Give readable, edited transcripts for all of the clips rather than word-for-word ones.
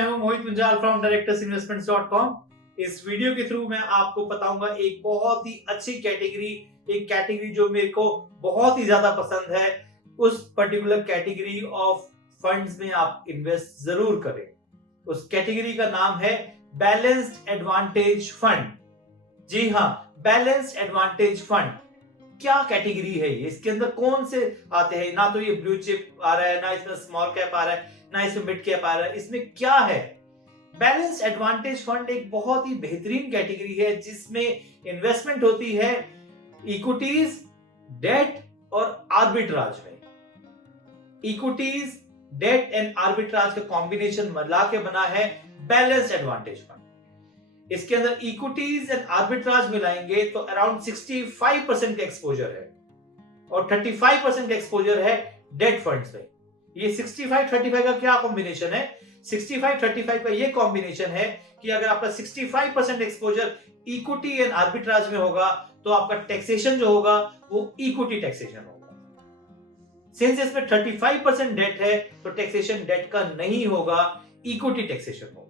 मैं हूं मोहित गुंजाल from directorsinvestments.com। इस वीडियो के थ्रू मैं आपको बताऊंगा एक बहुत ही अच्छी कैटेगरी, एक कैटेगरी जो मेरे को बहुत ही ज्यादा पसंद है। उस पर्टिकुलर कैटेगरी ऑफ फंड्स में आप इन्वेस्ट जरूर करें। उस कैटेगरी का नाम है बैलेंस्ड एडवांटेज फंड। जी हाँ, बैलेंस्ड एडवांटेज फंड क्या कैटेगरी है ये? इसके अंदर कौन से आते हैं? ना तो ये ब्लू चिप आ रहा है, ना इसमें स्मॉल कैप आ रहा है, ना इसमें मिड कैप आ रहा है। इसमें क्या है? बैलेंस्ड एडवांटेज फंड एक बहुत ही बेहतरीन कैटेगरी है जिसमें इन्वेस्टमेंट होती है इक्विटीज, डेट और आर्बिट्राज में। इक्विटीज, डेट एंड आर्बिट्राज का कॉम्बिनेशन मिला के बना है बैलेंस्ड एडवांटेज फंड। इसके अंदर इक्विटीज एंड आर्बिट्राज मिलाएंगे तो अराउंड 65% का एक्सपोजर है और 35% का एक्सपोजर है डेट फंड्स में। ये 65-35 का क्या कॉम्बिनेशन है? 65-35 का ये कॉम्बिनेशन है कि अगर आपका 65% एक्सपोजर इक्विटी एंड आर्बिट्राज में होगा तो आपका टैक्सेशन जो होगा वो इक्विटी टैक्सेशन होगा। सिंस इसमें 35% डेट है तो टैक्सेशन डेट का नहीं होगा, इक्विटी टैक्सेशन होगा।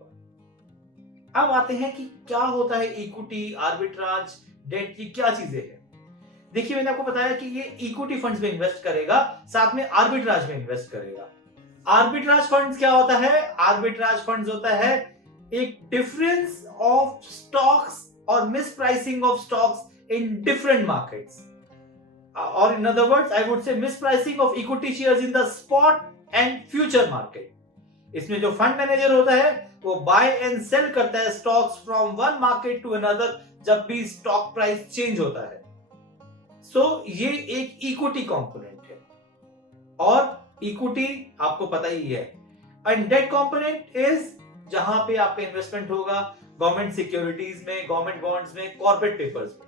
अब आते हैं कि क्या होता है इक्विटी, आर्बिट्राज, डेट, ये क्या चीजें हैं। देखिए, मैंने आपको बताया कि ये इक्विटी फंड्स में इन्वेस्ट करेगा, साथ में आर्बिट्राज में इन्वेस्ट करेगा। आर्बिट्राज फंड्स क्या होता है? आर्बिट्राज फंड्स होता है एक डिफरेंस ऑफ स्टॉक्स और mispricing of stocks in different markets, और in other words I would say mispricing of equity shares in the spot and future market. इसमें जो फंड मैनेजर होता है वो बाय एंड सेल करता है stocks from one market to another जब भी स्टॉक प्राइस चेंज होता है। सो ये एक इक्विटी कंपोनेंट है और इक्विटी आपको पता ही है। एंड डेट कंपोनेंट इज जहां पे आपका इन्वेस्टमेंट होगा गवर्नमेंट सिक्योरिटीज में, गवर्नमेंट बॉन्ड्स में, कॉर्पोरेट पेपर्स में।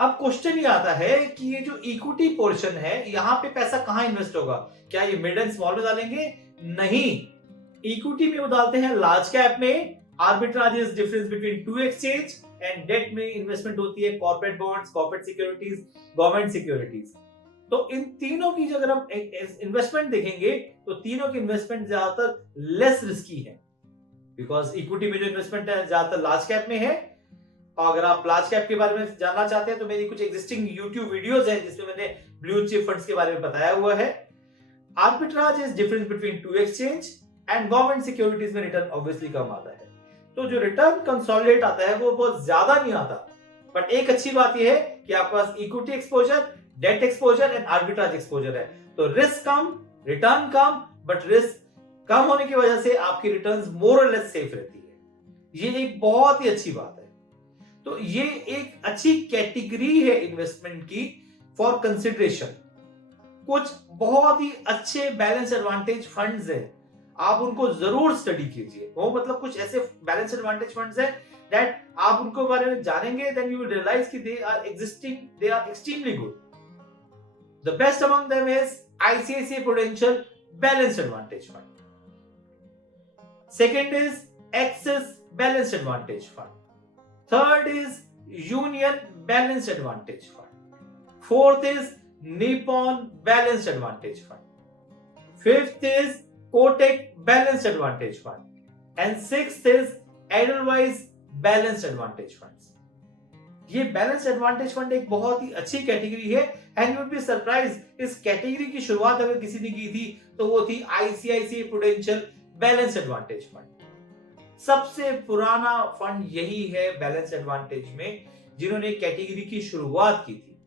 अब क्वेश्चन ये आता है कि ये जो इक्विटी पोर्शन है यहां पे पैसा कहां इन्वेस्ट होगा? क्या ये मिड एंड स्मॉल में डालेंगे? नहीं, इक्विटी में वो डालते हैं लार्ज कैप में। Arbitrage is difference between two exchange and debt में इन्वेस्टमेंट होती है corporate bonds, corporate securities, government securities. तो इन तीनों की अगर हम इन्वेस्टमेंट देखेंगे तो तीनों की इन्वेस्टमेंट ज्यादातर लेस रिस्की है, बिकॉज इक्विटी में जो इन्वेस्टमेंट है ज्यादातर लार्ज कैप में है। और अगर आप लार्ज कैप के बारे में जानना चाहते हैं तो मेरी कुछ एग्जिस्टिंग यूट्यूब वीडियोस हैं जिसमें मैंने ब्लू चिप फंड्स के बारे में बताया हुआ है। Arbitrage is difference between two exchange and government securities में रिटर्न ऑब्वियसली कम आता है। तो जो रिटर्न कंसोलिडेट आता है वो बहुत ज्यादा नहीं आता, बट एक अच्छी बात यह है कि आपके पास equity exposure, debt exposure and arbitrage exposure है। तो रिस्क कम, रिटर्न कम, बट रिस्क कम होने की वजह से आपकी रिटर्न्स मोर और लेस सेफ रहती है। ये एक बहुत ही अच्छी बात है। तो ये एक अच्छी कैटेगरी है इन्वेस्टमेंट की फॉर कंसिडरेशन। कुछ बहुत ही अच्छे बैलेंस एडवांटेज फंड्स हैं, आप उनको जरूर स्टडी कीजिए। वो मतलब कुछ ऐसे बैलेंस एडवांटेज फंड्स हैं दैट आप उनको बारे में जानेंगे देन यू विल रियलाइज कि they are existing, they are extremely good. The best among them is ICICI Prudential Balance Advantage Fund. Second is Axis Balance Advantage Fund. Third is Union Balance Advantage Fund. Fourth is Nippon Balance Advantage Fund. Fifth is Kotak Balanced Advantage Fund, and sixth is Edelweiss Balanced Advantage Funds. ये Balanced Advantage Fund एक बहुत ही अच्छी category है and you would be surprised इस category की शुरुआत अगर किसी ने की थी तो वो थी ICICI Prudential Balanced Advantage Fund। सबसे पुराना फंड यही है Balanced Advantage में जिन्होंने कैटेगरी की शुरुआत की थी,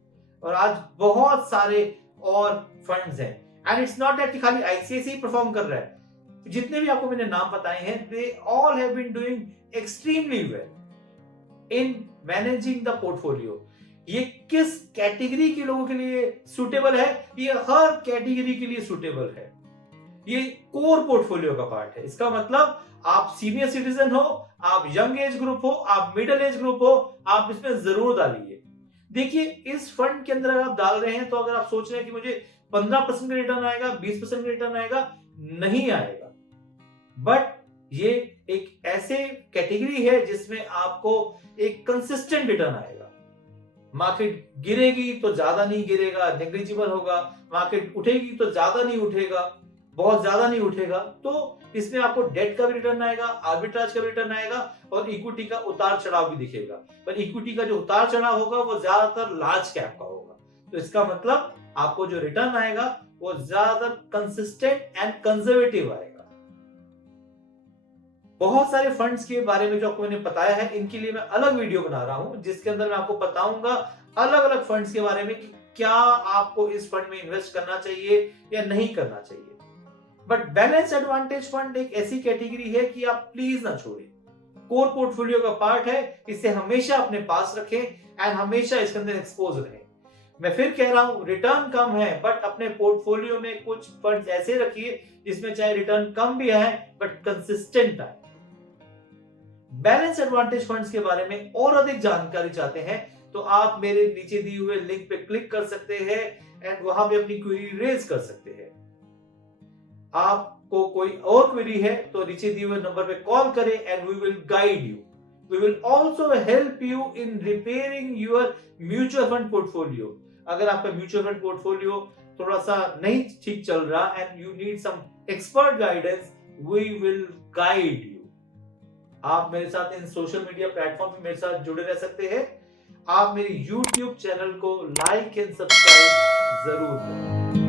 और आज बहुत सारे और फंड्स हैं। एंड इट्स नॉट दैट कि खाली आईसीआईसीआई परफॉर्म कर रहा है। जितने भी आपको मैंने नाम बताए हैं they all have been doing extremely well in managing the portfolio. ये किस कैटेगरी के लोगों के लिए सूटेबल है? ये हर कैटेगरी के लिए सूटेबल है। ये कोर पोर्टफोलियो का पार्ट है। इसका मतलब आप सीनियर सिटीजन हो, आप यंग एज ग्रुप हो, आप मिडिल एज ग्रुप हो, आप इसमें जरूर डालिए। देखिए, इस फंड के अंदर अगर आप डाल रहे हैं तो अगर आप सोच रहे हैं कि मुझे 15% का रिटर्न आएगा, 20% का रिटर्न आएगा, नहीं आएगा। बट ये एक ऐसे कैटेगरी है जिसमें आपको एक कंसिस्टेंट रिटर्न आएगा। मार्केट गिरेगी तो ज्यादा नहीं गिरेगा, नेग्लिजिबल होगा। मार्केट उठेगी तो ज्यादा नहीं उठेगा। बहुत ज्यादा नहीं उठेगा, तो इसमें आपको डेट का भी रिटर्न आएगा, आर्बिट्राज का भी रिटर्न आएगा और इक्विटी का उतार चढ़ाव भी दिखेगा। पर इक्विटी का जो उतार चढ़ाव होगा वो ज्यादातर लार्ज कैप का होगा, तो इसका मतलब आपको जो रिटर्न आएगा वो ज्यादातर कंसिस्टेंट एंड कंजर्वेटिव आएगा। बहुत सारे फंड्स के बारे में जो आपको मैंने बताया है, इनके लिए मैं अलग वीडियो बना रहा हूं जिसके अंदर मैं आपको बताऊंगा अलग अलग फंड्स के बारे में कि क्या आपको इस फंड में इन्वेस्ट करना चाहिए या नहीं करना चाहिए। बट बैलेंस एडवांटेज फंड एक ऐसी कैटेगरी है कि आप प्लीज ना छोड़ें, कोर पोर्टफोलियो का पार्ट है, इसे हमेशा अपने पास रखें एंड हमेशा इसके अंदर एक्सपोज रहें। मैं फिर कह रहा हूं, रिटर्न कम है बट अपने पोर्टफोलियो में कुछ फंड्स ऐसे रखिए जिसमें चाहे रिटर्न कम भी आए बट कंसिस्टेंट आए। बैलेंस एडवांटेज फंड्स के बारे में और अधिक जानकारी चाहते हैं तो आप मेरे नीचे दिए हुए लिंक पे क्लिक कर सकते हैं एंड वहां पे अपनी क्वेरी रेज कर सकते हैं। आपको कोई और क्वेरी है तो नीचे दिए हुए नंबर पे कॉल करें and we will guide you. We will also help you in repairing your mutual fund portfolio. अगर आपका म्यूचुअल फंड पोर्टफोलियो थोड़ा सा नहीं ठीक चल रहा and you need some expert guidance, we will guide you. आप मेरे साथ इन सोशल मीडिया प्लेटफॉर्म पे मेरे साथ जुड़े रह सकते हैं। आप मेरे YouTube चैनल को लाइक एंड सब्सक्राइब जरूर करें।